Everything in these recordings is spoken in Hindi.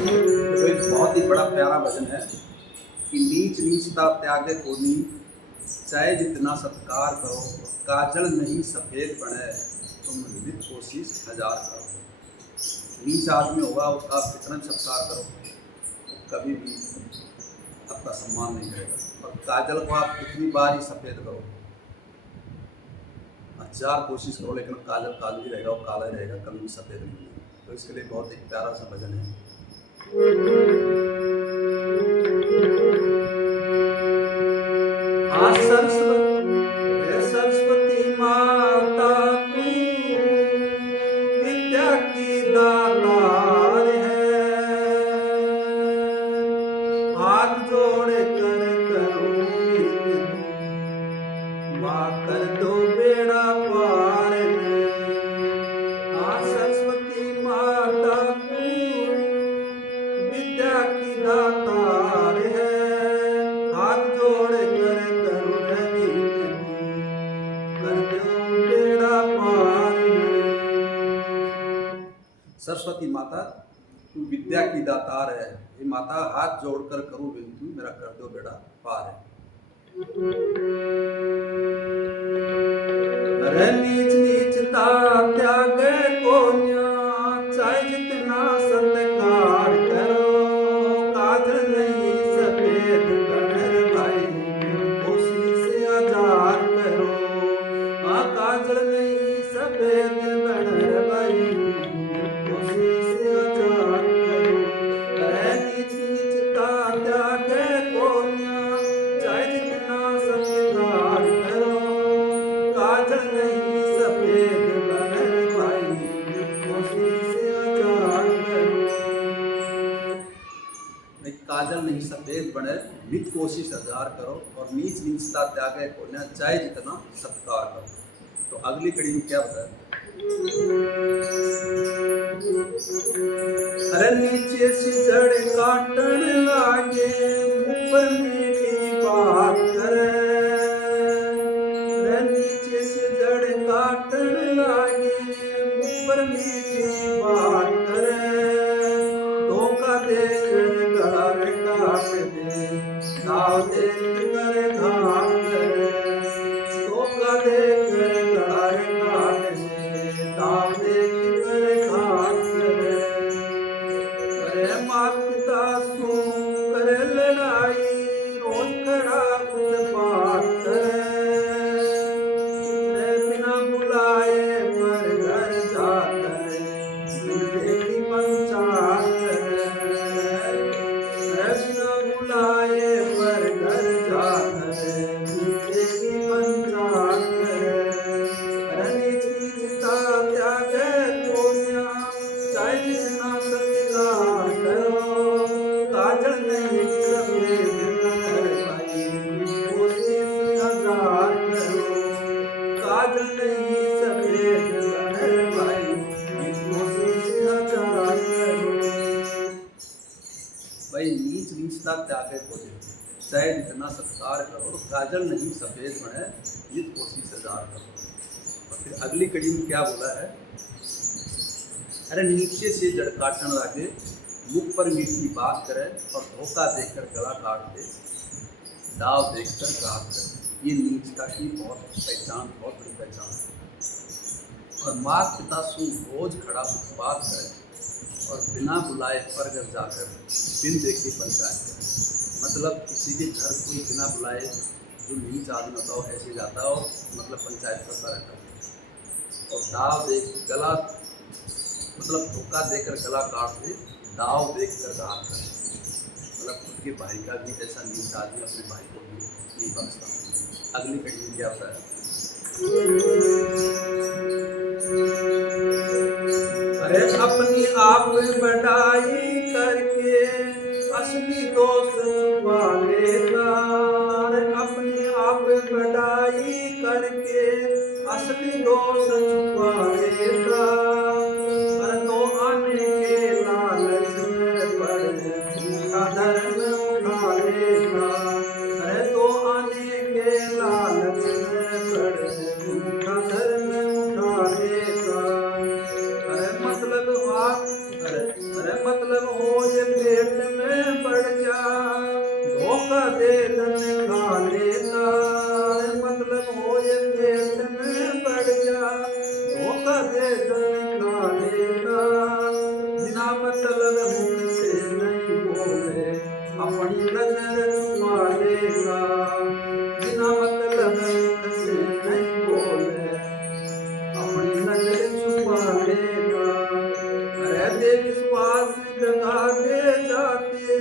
तो एक बहुत ही बड़ा प्यारा भजन है कि नीच नीचता त्यागे कोनी, चाहे जितना सत्कार करो, काजल नहीं सफ़ेद बने, तुम नित कोशिश हजार करो। नीच आदमी होगा उसका आप कितना सत्कार करो, वो कभी भी आपका सम्मान नहीं करेगा। और काजल को आप कितनी बार ही सफ़ेद करो, हजार कोशिश करो, लेकिन काजल काजल ही रहेगा, वो काला ही रहेगा, कभी भी सफ़ेद नहीं होगा। तो इसके लिए बहुत एक प्यारा सा भजन है। सरस्वती माता तू विद्या की दातार है, हाथ जोड़ कर करो माँ कर दो बेड़ा पार। सरस्वती माता तू विद्या की दातार है, हाथ जोड़ कर करो कर दो बेड़ा पार। सरस्वती माता तू विद्या की दातार है, हे माता हाथ जोड़कर करूं विनती, मेरा कर दो बेड़ा पार है। अरे नीच नीचता त्यागे कोन्या, चाहे जितना सत्कार करो, काजल नहीं सफेद बने भाई, कोशिश हजार करो। काजल नहीं सफेद बने भाई, कोशिश हजार करो। अरे नीच नीचता त्यागे कोन्या, चाहे जितना सत्कार करो, काजल नहीं सफेद बने भाई, कोशिश हजार करो। काजल नहीं सफेद बने, नित कोशिश हजार करो, और नीच नीचता त्यागे कोन्या, चाहे जितना सत्कार करो। तो अगली कड़ी में क्या बताया? अरे नीचे से जड़ काटन लागे, ऊपर मीठी बात करे। अरे नीचे से जड़ काटन लागे, ऊपर मीठी बात करे। धोखा देकर घर काट दे, दाव देकर घाट करे। धोखा देकर घर काट दे, दाव देकर घाट करे। अरे मात पिता सू करे लड़ाई, रोज खड़ा उत्पात करे। बिना बुलाए पर घर जाकर मिलने की पंचायत करे। बिना बुलाए पर घर जाकर मिलने की पंचायत करे। अरे नीच नीचता त्यागे कोन्या, चाहे जितना सत्कार करो, काजल नहीं सफेद बने भाई, कोशिश हजार करो। काजल नहीं सफेद बने भाई, कोशिश हजार करो। भाई नीच नीचता त्यागे कोन्या, चाहे जितना सत्कार करो, काजल नहीं सफेद बने, नित कोशिश हजार करो। और फिर अगली कड़ी में क्या बोला है? अरे नीचे से जड़ काटन लागे, मुख पर मीठी बात करे, और धोखा देकर गला काट दे, दाव देखकर घात करे। ये नीचता की बहुत पहचान, बहुत बड़ी पहचान है। और मात पिता सु रोज खड़ा उत्पात करे, और बिना बुलाए पर घर जाकर बिन देखे पंचायत करे। मतलब किसी के घर कोई बिना बुलाए, जो नीच आदमी होता हो ऐसे जाता हो, मतलब पंचायत करता रहता है। और दाव देख गला, मतलब धोखा देकर गला काट दे, दाव देखकर घात करे। मतलब खुद के भाई का भी ऐसा नीच आदमी अपने भाई को भी नहीं बख्शता। अगली कड़ी में क्या होता है? अरे अपनी आप बढ़ाई करके असली दोस्त छुपा लेता। अरे अपनी आप बढ़ाई करके असली दोस्त छुपा लेता। अरे तो आने के लालच में पड़ झूठा धर्म उठा लेता। अरे तो आने के लालच में पड़ झूठा धर्म उठा लेता। अरे मतलब हो ये मतलब मुख से नहीं बोले अपनी नजर छुपा लेगा, बिना मतलब मुख से नहीं बोले अपनी नजर छुपा लेगा। अरे बेविश्वास जगा दे जाते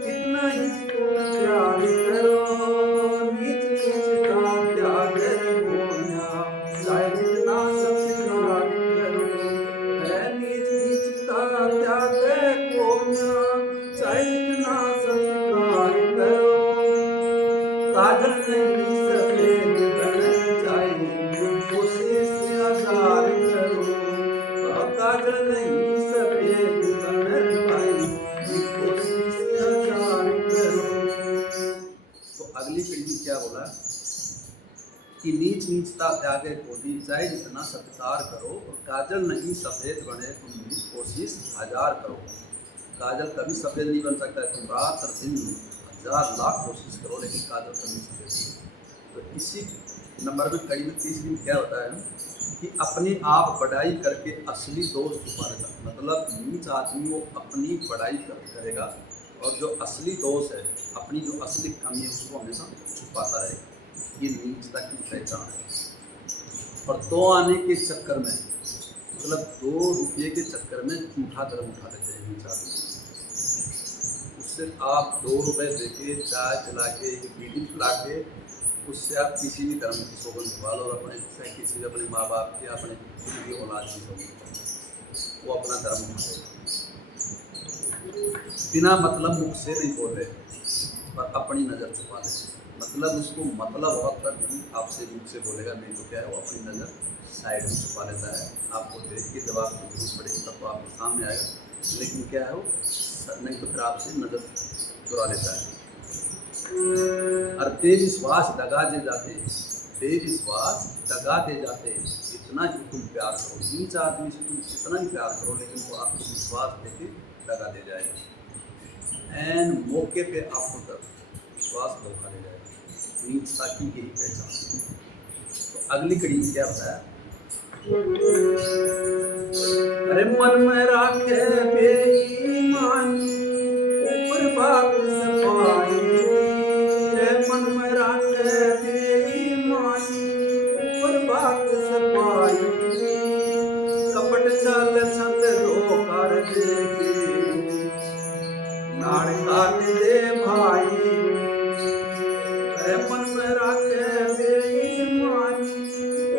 कितना ही तुम प्यार करो, नीच नीच का त्याग गोया चाहे जितना सत्कार करो। अरे नीच नीच का त्याग गोया चाहे जितना सत्कार करो। काजल नहीं सफेद बन जाए कोशिश हजार करो, काजल नहीं सफेद बन पाई कोशिश हजार करो। तो अगली पीढ़ी में क्या बोला कि नीच नीचता त्यागे कोदी चाहे जितना सत्कार करो, और काजल नहीं सफेद बने तुम भी कोशिश हजार करो। काजल कभी सफेद नहीं बन सकता है, तुम रात और दिन हजार लाख कोशिश करो लेकिन काजल कभी सफेद नहीं। तो इसी नंबर में कड़ी में तीसरी में क्या होता है कि अपने आप बढ़ाई करके असली दोष छुपा लेता। मतलब नीच आदमी वो अपनी बढ़ाई करेगा और जो असली दोष है, अपनी जो असली कमी है उसको हमेशा छुपाता रहेगा। ये नीचता की पहचान है। और दो आने के चक्कर में, मतलब 2 रुपये के चक्कर में झूठा कदम उठा लेते हैं नीच आदमी। उससे आप 2 रुपये देके चाय चला के बीड़ी पिला के उससे आप किसी भी धर्म की सौगंध खा लो, और अपने से किसी भी अपने माँ बाप की अपने की औलाद की सौगंध, वो अपना धर्म उठाएगा। बिना मतलब मुख से नहीं बोले पर अपनी नज़र छुपा ले। मतलब उसको मतलब और तक नहीं आपसे मुख से बोलेगा, नहीं तो क्या है वो अपनी नज़र साइड में छुपा लेता है। आपको देख के जब आपको जरूरत पड़ेगी तब तो आपके सामने आएगा, लेकिन क्या है वो नहीं तो फिर आपसे नज़र चुरा लेता है। और बेविश्वास दगा दे जाते, बेविश्वास दगा दे जाते, इतना ही तुम प्यार करो। नीच आदमी से तुम कितना ही प्यार करो लेकिन वो आपको विश्वास देके दगा दे जाएगा। एन मौके पे आपको विश्वास धोखा दे जाएगा। नीचता की यही पहचान। तो अगली कड़ी में क्या होता है, अरे मन में राखे बेईमानी ऊपर बात सफाई, रे मन में राखे बेईमानी ऊपर बात सफाई, कपट चल छंद धोकर देके नाड़ काट दे भाई। अरे मन में राखे बेईमानी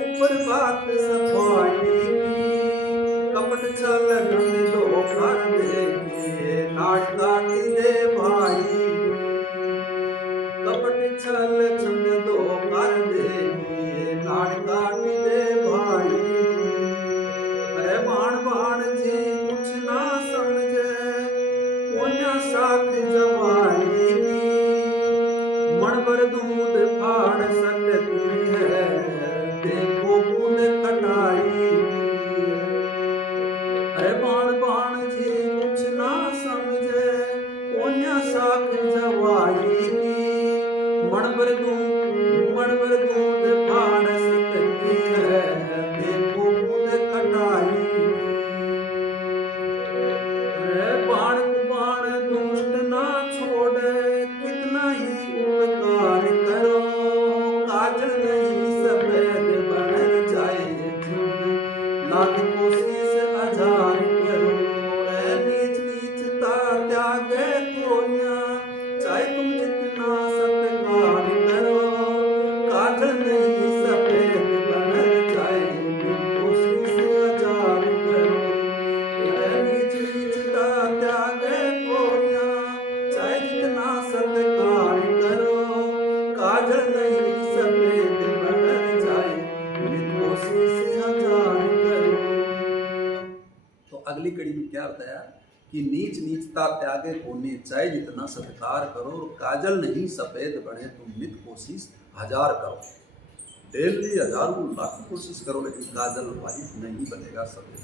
ऊपर बात सफाई, कपट चल छंद धोकर देके नाड़ काट दे भाई, कपट छल छंद धोकर देके नाड़ काट दे भाई। अरे बाण बाण जी कुछ ना समझे कोन्या साख जवानी की, मन भर दूध फाड़ सकती है देखो बूंद खटाई। अरे बाण बाण जी कुछ ना समझे कोन्या साख जवानी की, मन भर दूध फाड़ सकती है देखो बूंद खटाई। अरे बाण दुष्ट ना छोड़े कितना ही उपकार करो, काजल नहीं सफेद बन जाए लाख कोशिश हजार करो। नीच नीचता त्याग कोन्या चाहे तुम जितना सत्कार करो, काजल नहीं सफेद बन जाए कोशिश हजार करो। नीच नीचता त्याग कोन्या चाहे जितना सत्कार करो, काजल नहीं सफेद बन जाए कोशिश हजार करो। तो अगली कड़ी में क्या बताया कि नीच नीचता त्यागे कोने चाहे जितना सत्कार करो, काजल नहीं सफेद बने तुम नित कोशिश हजार करो। डेली हजारों लाख कोशिश करो लेकिन काजल वाहिद नहीं बनेगा सफेद।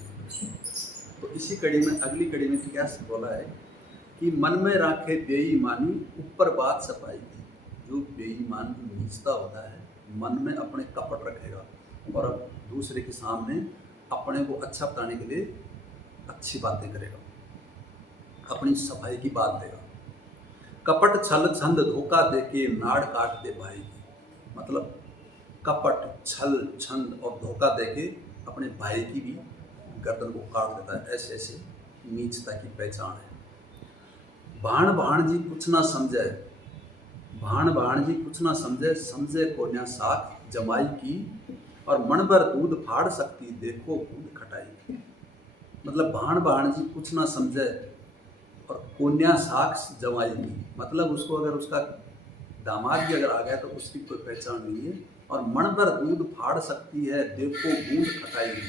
तो इसी कड़ी में अगली कड़ी में क्या बोला है कि मन में राखे बेईमानी ऊपर बात सफाई की। जो बेईमान जो नीचता होता है मन में अपने कपट रखेगा और दूसरे के सामने अपने को अच्छा बताने के लिए अच्छी बातें करेगा। अपनी सफाई की बात देगा। कपट छल छंद धोखा देके नाड़ काट दे भाई की, मतलब कपट छल छंद और धोखा देके अपने भाई की भी गर्दन को काट देता है। ऐसे ऐसे नीचता की पहचान है। भाण भाणजी कुछ ना समझे, भाण भाणजी कुछ ना समझे, समझे को न्या साख जमाई की, और मन भर दूध फाड़ सकती देखो बूंद खटाई की। मतलब भाण भाणजी कुछ ना समझे और कोन्या साख जमाई की, मतलब उसको अगर उसका दामाद भी अगर आ गया तो उसकी कोई पहचान नहीं है। और मन भर दूध फाड़ सकती है देखो बूंद खटाई की,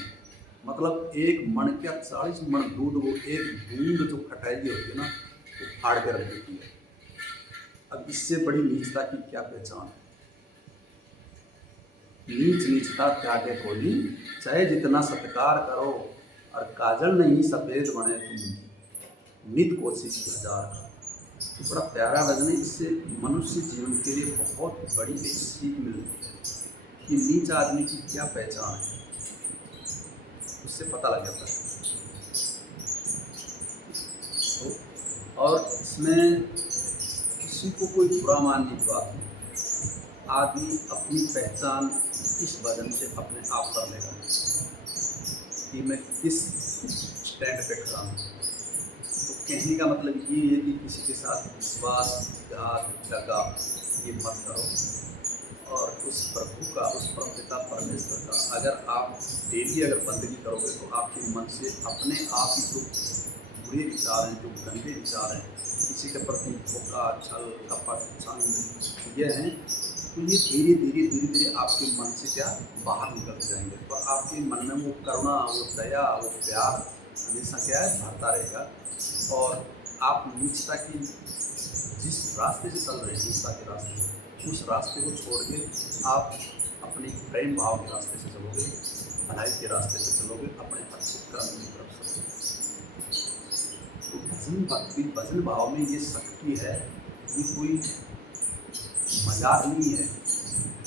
मतलब एक मन क्या 40 मन दूध वो एक बूंद जो खटाई की होती है ना वो फाड़ के रख देती है। अब इससे बड़ी नीचता की क्या पहचान है। नीच नीचता त्यागे कोली, चाहे जितना सत्कार करो, और काजल नहीं सफेद बने तुम नित कोशिश हजार का। तो बड़ा प्यारा भजन है। इससे मनुष्य जीवन के लिए बहुत बड़ी एक सीख मिलती है कि नीच आदमी की क्या पहचान है, उससे पता लग जाता है। तो और इसमें किसी को कोई बुरा मानने की बात नहीं। आदमी अपनी पहचान इस भजन से अपने आप कर लेगा कि मैं किस स्टैंड पे खड़ा हूँ। तो कहने का मतलब ये है कि किसी के साथ विश्वासघात दगा ये मत करो, और उस प्रभु का, उस परमपिता परमेश्वर का अगर आप डेली अगर बंदगी करोगे तो आपके मन से अपने आप ही जो बुरे विचार हैं, जो गंदे विचार हैं, किसी के प्रति धोखा छल कपट छंद ये हैं, तो ये धीरे धीरे धीरे धीरे आपके मन से क्या बाहर निकल जाएंगे। तो आपके मन में वो करुणा, वो दया, वो प्यार हमेशा क्या है भरता रहेगा। और आप नीचता की जिस रास्ते से चल रहे हैं, नीचता के रास्ते, उस रास्ते को छोड़ के आप अपने प्रेम भाव के रास्ते से चलोगे, भलाई के रास्ते से चलोगे, अपने अच्छे कर्म की तरफ चलोगे। तो भजन भक्ति, भजन भाव में ये शक्ति है, ये कोई मजाक नहीं है।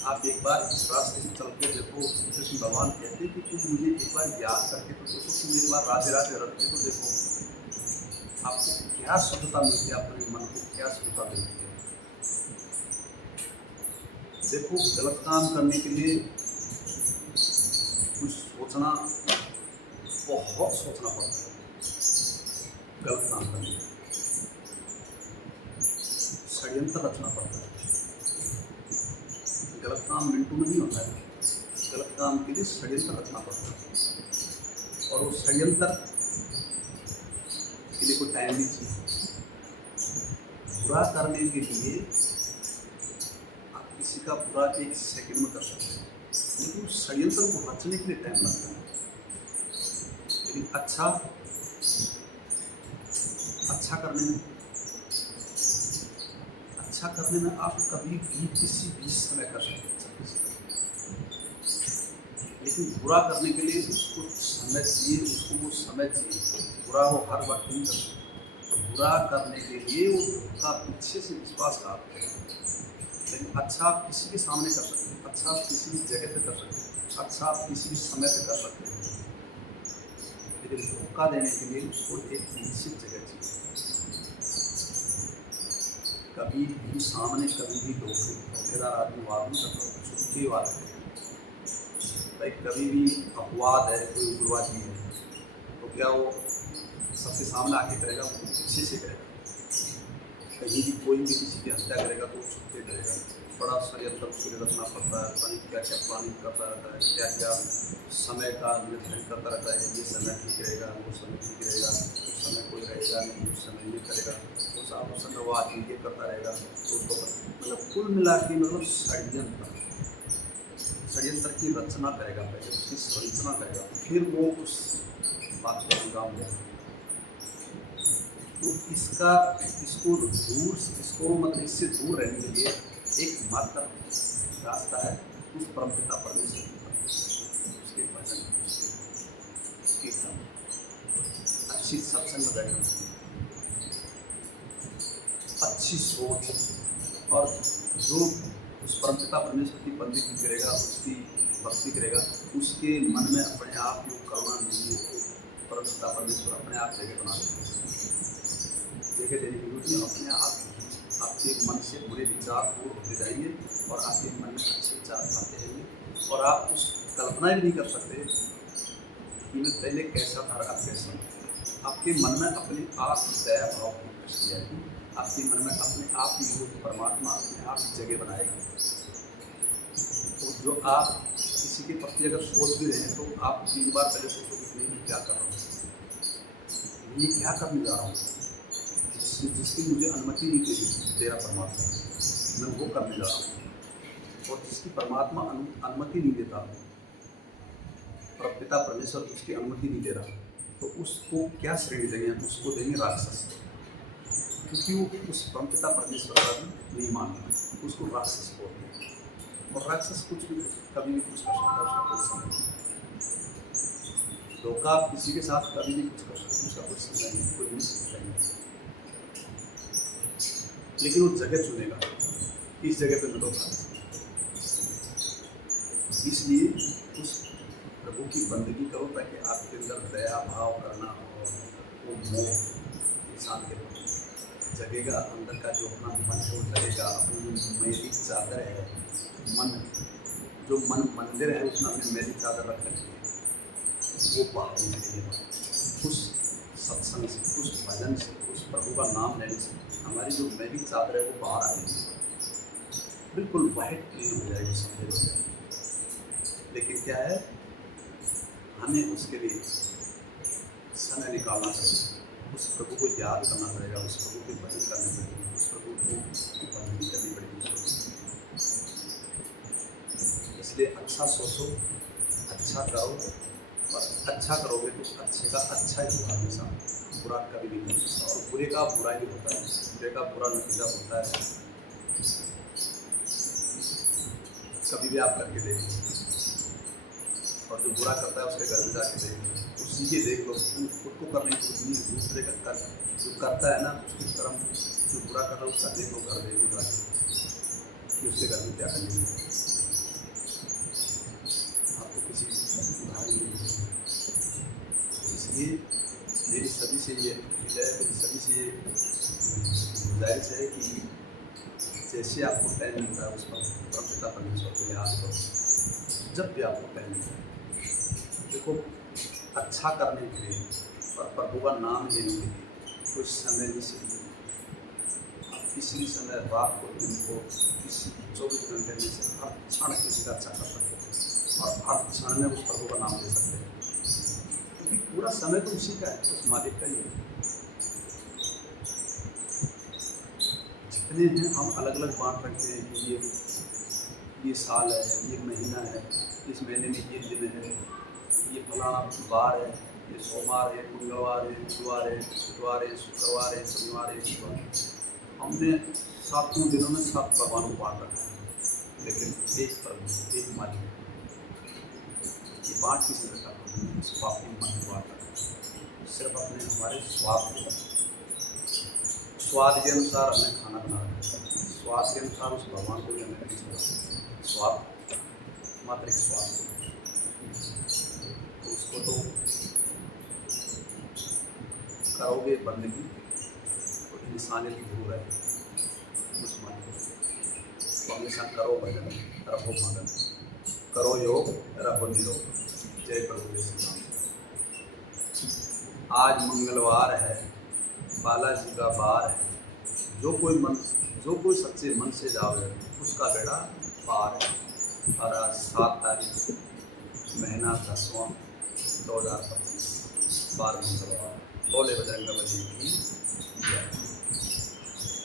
आप एक बार इस रास्ते से चल के देखो, कृष्ण भगवान कहते हैं कि तुम मुझे एक बार याद करके तो देखो, तुम एक बार राधे राधे रखते तो देखो आपको क्या शुद्धता मिलती है, अपने मन को क्या शुद्धता मिलती है। देखो गलत काम करने के लिए कुछ सोचना, बहुत सोचना पड़ता है। गलत काम करने के षड्यंत्र रचना पड़ता है। गलत काम मिनटों में नहीं होता है, गलत काम के लिए षड्यंत्र रचना पड़ता है, और वो षड्यंत्र के लिए कोई टाइम नहीं चाहिए। बुरा करने के लिए आप किसी का बुरा एक सेकंड में कर सकते हैं, लेकिन उस षड्यंत्र को रचने के लिए टाइम लगता है। लेकिन अच्छा करने में आप कभी भी किसी भी समय कर सकते हैं, लेकिन बुरा करने के लिए उसको समय चाहिए, उसको वो समय चाहिए। बुरा वो हर वक्त नहीं कर सकते। तो बुरा करने के लिए वो धोखा पीछे से विश्वासघात करेगा। लेकिन अच्छा आप किसी के सामने कर सकते हैं, अच्छा आप किसी भी जगह पे कर सकते हैं, अच्छा आप किसी भी समय पे कर सकते हैं, लेकिन धोखा देने के लिए उसको एक निश्चित जगह चाहिए। कभी भी सामने कभी भी धोखेदार आदमी बात नहीं करता, छुट्टी बात है भाई। कभी भी अपवाद है, कोई उग्रवादी है तो क्या वो सबके सामने आके करेगा, वो पीछे से करेगा। कहीं भी कोई भी किसी की हत्या करेगा तो छुट्टी करेगा। बड़ा षड्यंत्र उसके लिए रचना पड़ता है, पता क्या क्या प्लानिंग करता रहता है, क्या क्या समय का निर्धारण करता रहता है कि ये समय ठीक रहेगा, वो समय ठीक रहेगा, उस समय कोई रहेगा नहीं, उस समय ये करेगा, उस समय वो आदमी ये करता रहेगा। तो उसको मतलब कुल मिला के मतलब षड्यंत्र की रचना करेगा, पहले उसकी संरचना करेगा, फिर वो उस बात को अंजाम देगा। तो इसको मतलब इससे दूर रहने के लिए एक मात्र रास्ता है उस परमपिता परमेश्वर की, उसके भजन, उसके कीर्तन, अच्छी सत्संग में बैठना, अच्छी सोच, और जो उस परमपिता परमेश्वर की बंदगी करेगा, उसकी भक्ति करेगा, उसके मन में अपने आप जो करुणा नहीं है, परमपिता परमेश्वर अपने आप जगह बना देते हैं। देखे देने की जरूरत नहीं, अपने आप आपके मन से बुरे विचार दूर होते जाएंगे और आपके मन में अच्छे विचार आते रहेंगे और आप उस कल्पना भी नहीं कर सकते कि मैं पहले कैसा था और अब कैसा हूँ। आपके मन में अपने आप दया भाव की दृष्टि आएगी, आपके मन में अपने आप ही वो परमात्मा अपने आप ही जगह बनाएगा। तो जो आप किसी के प्रति अगर सोच भी रहे हैं तो आप 3 बार पहले सोचोगे कि नहीं मैं क्या कर रहा हूँ, ये क्या करने जा रहा हूँ, जिसकी मुझे अनुमति नहीं दी तेरा परमात्मा, मैं वो करने जा रहा हूँ। और जिसकी परमात्मा अनुमति नहीं देता, पर पिता परमेश्वर उसकी अनुमति नहीं दे रहा, तो उसको क्या श्रेणी देंगे? उसको देंगे राक्षस, क्योंकि वो उस परमपिता परमेश्वर का भी नहीं मानता, उसको राक्षस बोलते हैं। और राक्षस कुछ भी कभी भी कुछ कर सकता है, उसका कोई समय नहीं। धोखा किसी के साथ कभी भी कुछ कर सकते, उसका कोई समय नहीं, कोई निश्चित नहीं। लेकिन वो जगह चुनेगा, इस जगह पे मैं धोखा। इसलिए उस प्रभु की बंदगी करो ताकि आपके अंदर दया भाव करना और वो मोह इंसान के जगेगा, अंदर का जो अपना मन है वो जगेगा। अपनी जो मैली चादर है, जो मन मंदिर है उसमें अपनी मैली चादर रख रखी है, वो बाहर निकलेगा। उस सत्संग से, उस भजन से, उस प्रभु का नाम लेने से हमारी जो मैली चादर है वो बाहर आ जाएगी, बिल्कुल वाइट क्लीन हो जाएगी, सफेद हो जाएगी। लेकिन क्या है, हमें उसके लिए समय निकालना चाहिए, उस प्रभु को याद करना पड़ेगा, उस प्रभु की भजन करनी पड़ेगी, उस प्रभु को बंदगी करनी पड़ेगी। इसलिए अच्छा सोचो, अच्छा करो, और अच्छा करोगे तो अच्छे का अच्छा ही होगा हमेशा, बुरा कभी नहीं हो सकता। और बुरे का बुरा ही होता है, बुरे का बुरा नतीजा होता है। कभी भी आप करके देखो, और जो बुरा करता है उसके घर में जाके देखो, उसी के देख लो, खुद को करने की कोशिश, दूसरे का कर जो करता है ना उसके कर्म, जो बुरा कर रहा है उसका देखो, घर देखो जाके कि उसके घर में क्या करने की आपको किसी उदाहरण नहीं। इसलिए मेरी सभी से ये मेरी सभी से ये गुजारिश है कि जैसे आपको टाइम मिलता है उस पर पिता परमेश्वर को याद करो, जब भी आपको टाइम मिलता है। देखो, अच्छा करने के लिए और प्रभु का नाम लेने के लिए कुछ समय नहीं सीखते। आप किसी भी समय, रात को, दिन को, किसी 24 घंटे में से हर क्षण किसी का अच्छा कर सकते हैं और हर क्षण में उस प्रभु का नाम ले सकते हैं, क्योंकि पूरा समय तो उसी का है, उस मालिक का ही है। जितने हैं हम अलग अलग बांट रखते हैं कि ये साल है, ये महीना है, इस महीने में ये दिन है, ये फलाना बार है, ये सोमवार है, मंगलवार है, बुधवार है, शुक्रवार है, शुक्रवार है, शनिवार है, इतवार है। हमने 7 दिनों में 7 भगवान को बांट रखा है, लेकिन एक प्रभु, एक मालिक, ये बांट किसी रखा है, स्वार्थ मन को बांट रखा है, सिर्फ अपने हमारे स्वाद के अनुसार हमें खाना बना रखा है, स्वाद के अनुसार उस भगवान को भी हमें नहीं छोड़ा। स्वाद मात्र एक स्वाद, उसको तो करोगे बंदगी तो इंसानियत की भूल है उस मालिक को। तो हमेशा करो भजन, रहो मगन, करो योग, रहो निरोग। जय प्रभु यीशु नाम। आज मंगलवार है, बालाजी का बार है, जो कोई सच्चे मन से जावे उसका बेड़ा पार है। और आज 7 तारीख, महीना 10वां, 2025, 12 मंगलवार। बोले बजरंग बली की जय।